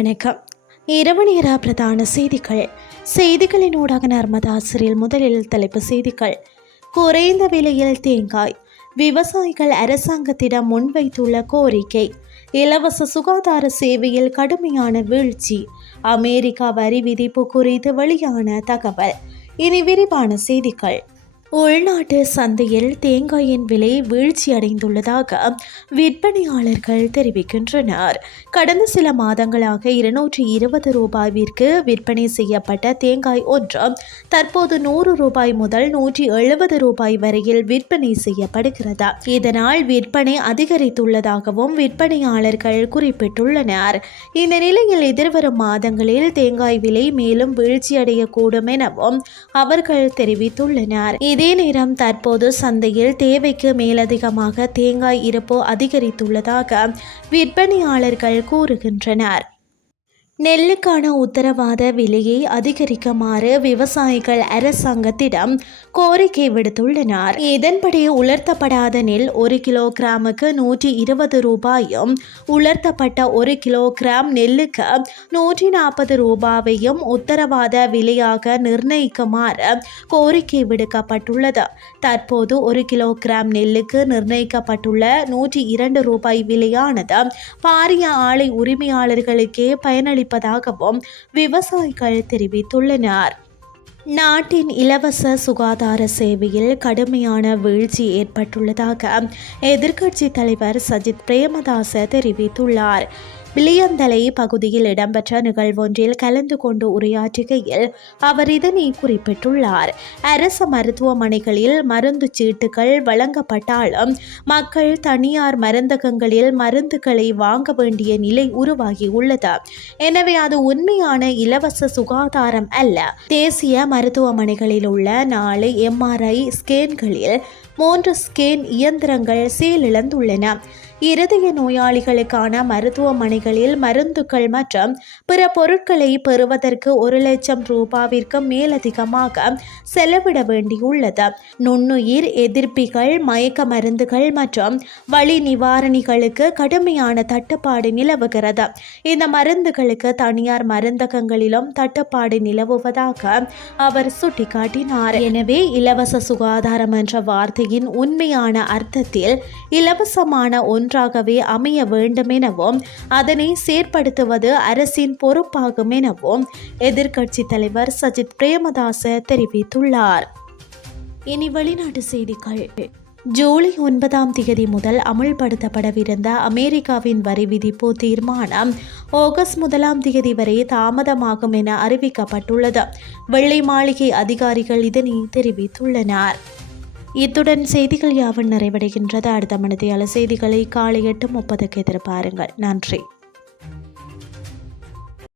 வணக்கம். இரவு நேர பிரதான செய்திகளினூடாக நர்மதாசிரியில் முதலில் தலைப்பு செய்திகள். குறைந்த விலையில் தேங்காய், விவசாயிகள் அரசாங்கத்திடம் முன்வைத்துள்ள கோரிக்கை. இலவச சுகாதார சேவையில் கடுமையான வீழ்ச்சி. அமெரிக்கா வரி விதிப்பு குறித்து வெளியான தகவல். இனி விரிவான செய்திகள். உள்நாட்டு சந்தையில் தேங்காயின் விலை வீழ்ச்சியடைந்துள்ளதாக விற்பனையாளர்கள் தெரிவிக்கின்றனர். கடந்த சில மாதங்களாக 220 ரூபாய்விற்கு விற்பனை செய்யப்பட்ட தேங்காய் ஒன்று தற்போது 100 ரூபாய் முதல் 170 ரூபாய் வரையில் விற்பனை செய்யப்படுகிறது. இதனால் விற்பனை அதிகரித்துள்ளதாகவும் விற்பனையாளர்கள் குறிப்பிட்டுள்ளனர். இந்த நிலையில் எதிர்வரும் மாதங்களில் தேங்காய் விலை மேலும் வீழ்ச்சியடையக்கூடும் எனவும் அவர்கள் தெரிவித்துள்ளனர். இதே நேரம் தற்போது சந்தையில் தேவைக்கு மேலதிகமாக தேங்காய் இருப்பு அதிகரித்துள்ளதாக விற்பனையாளர்கள் கூறுகின்றனர். நெல்லுக்கான உத்தரவாத விலையை அதிகரிக்குமாறு விவசாயிகள் அரசாங்கத்திடம் கோரிக்கை விடுத்துள்ளனர். இதன்படி உலர்த்தப்படாத நெல் 1 கிலோகிராமுக்கு 120 ரூபாயும், உலர்த்தப்பட்ட 1 கிலோகிராம் நெல்லுக்கு 140 ரூபாயையும் உத்தரவாத விலையாக நிர்ணயிக்குமாறு கோரிக்கை விடுக்கப்பட்டுள்ளது. தற்போது 1 கிலோகிராம் நெல்லுக்கு நிர்ணயிக்கப்பட்டுள்ள 102 ரூபாய் விலையானது பாரிய ஆலை உரிமையாளர்களுக்கே பயனளிப்பதாகவும் விவசாயிகள் தெரிவித்துள்ளனர். நாட்டின் இலவச சுகாதார சேவையில் கடுமையான வீழ்ச்சி ஏற்பட்டுள்ளதாக எதிர்க்கட்சி தலைவர் சஜித் பிரேமதாச தெரிவித்துள்ளார். விளியந்தலை பகுதியில் இடம்பெற்ற நிகழ்வொன்றில் கலந்து கொண்டு உரையாற்றுகையில் அவர் இதனை குறிப்பிட்டுள்ளார். அரசு மருத்துவமனைகளில் மருந்து சீட்டுகள் வழங்கப்பட்டாலும் மக்கள் தனியார் மருந்தகங்களில் மருந்துகளை வாங்க வேண்டிய நிலை உருவாகியுள்ளது. எனவே அது உண்மையான இலவச சுகாதாரம் அல்ல. தேசிய மருத்துவமனைகளில் உள்ள 4 MRI ஸ்கேன்களில் 3 ஸ்கேன் இயந்திரங்கள் செயலிழந்துள்ளன. இருதய நோயாளிகளுக்கான மருத்துவமனைகளில் மருந்துகள் மற்றும் பிற பொருட்களை பெறுவதற்கு 1 லட்சம் ரூபாவிற்கு மேலதிகமாக செலவிட வேண்டியுள்ளது. நுண்ணுயிர் எதிர்ப்பிகள், மயக்க மருந்துகள் மற்றும் வலி நிவாரணிகளுக்கு கடுமையான தட்டுப்பாடு நிலவுகிறது. இந்த மருந்துகளுக்கு தனியார் மருந்தகங்களிலும் தட்டுப்பாடு நிலவுவதாக அவர் சுட்டிக்காட்டினார். எனவே இலவச சுகாதாரம் என்ற வார்த்தையின் உண்மையான அர்த்தத்தில் இலவசமான ஒன்றாகவே அமைய வேண்டும் எனவும் அதனை செயற்படுத்துவது அரசின் பொறுப்பாகும் எனவும் எதிர்க்கட்சி தலைவர் சஜித் பிரேமதாச தெரிவித்துள்ளார். இனி வெளிநாட்டு செய்திகள். ஜூலை 9 முதல் அமுல்படுத்தப்படவிருந்த அமெரிக்காவின் வரி விதிப்பு தீர்மானம் ஆகஸ்ட் 1 வரை தாமதமாகும் என அறிவிக்கப்பட்டுள்ளது. வெள்ளை மாளிகை அதிகாரிகள் இதனை தெரிவித்துள்ளனர். இத்துடன் செய்திகள் யாவும் நிறைவடைகின்றது. அடுத்த மணித்தியால செய்திகளை காலை 8:30 எதிர்பாருங்கள். நன்றி.